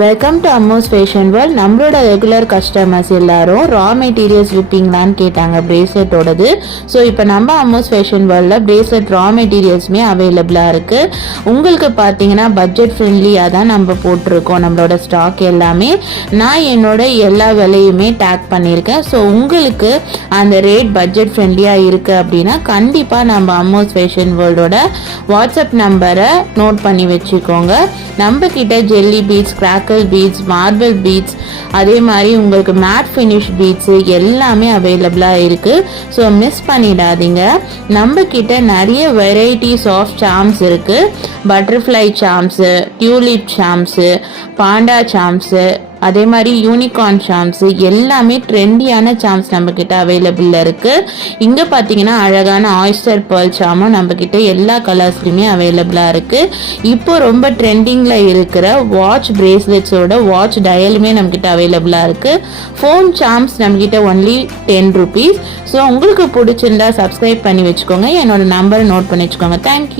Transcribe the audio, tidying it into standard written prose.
Welcome to அம்மோஸ் fashion world. நம்மளோட regular customers எல்லாரும் raw materials விற்பீங்களான்னு கேட்டாங்க பிரேஸ்லெட்டோடது. ஸோ இப்போ நம்ம அம்மோஸ் ஃபேஷன் வேர்ல்டில் பிரேஸ்லெட் ரா மெட்டீரியல்ஸுமே அவைலபிளாக இருக்குது. உங்களுக்கு பார்த்தீங்கன்னா பட்ஜெட் ஃப்ரெண்ட்லியாக தான் நம்ம போட்டிருக்கோம் நம்மளோட ஸ்டாக் எல்லாமே. நான் என்னோட எல்லா விலையுமே டேக் பண்ணியிருக்கேன். ஸோ உங்களுக்கு அந்த ரேட் பட்ஜெட் ஃப்ரெண்ட்லியாக இருக்குது அப்படின்னா கண்டிப்பாக நம்ம அம்மோஸ் ஃபேஷன் வேர்ல்டோட வாட்ஸ்அப் நம்பரை நோட் பண்ணி வச்சுக்கோங்க. நம்ம கிட்ட jelly beads, crackle beads, marble beads, அதே மாதிரி உங்களுக்கு மேட் ஃபினிஷ் பீட்ஸு எல்லாமே அவைலபிளாக இருக்குது. ஸோ மிஸ் பண்ணிடாதீங்க. நம்ம கிட்ட நிறைய வெரைட்டிஸ் ஆஃப் சாம்ஸ் இருக்குது. Butterfly Sams, tulip Sams, Panda Sams, அதே மாதிரி யூனிகார்ன் சாம்ஸு எல்லாமே ட்ரெண்டியான சாம்ஸ் நம்மக்கிட்ட அவைலபிளில் இருக்குது. இங்கே பார்த்தீங்கன்னா அழகான ஆயிஸ்டர் பேர்ல் சாமும் நம்மக்கிட்ட எல்லா கலர்ஸ்லையுமே அவைலபிளாக இருக்குது. இப்போ ரொம்ப ட்ரெண்டிங்கில் இருக்கிற வாட்ச் பிரேஸ்லெட்ஸோட வாட்ச் டயலுமே நம்மக்கிட்ட அவைலபிளாக இருக்குது. ஃபோன் சாம்ஸ் நம்மக்கிட்ட ஒன்லி 10 rupees. ஸோ உங்களுக்கு பிடிச்சிருந்தா சப்ஸ்கிரைப் பண்ணி வச்சுக்கோங்க. என்னோட நம்பரை நோட் பண்ணி வச்சுக்கோங்க. தேங்க்யூ.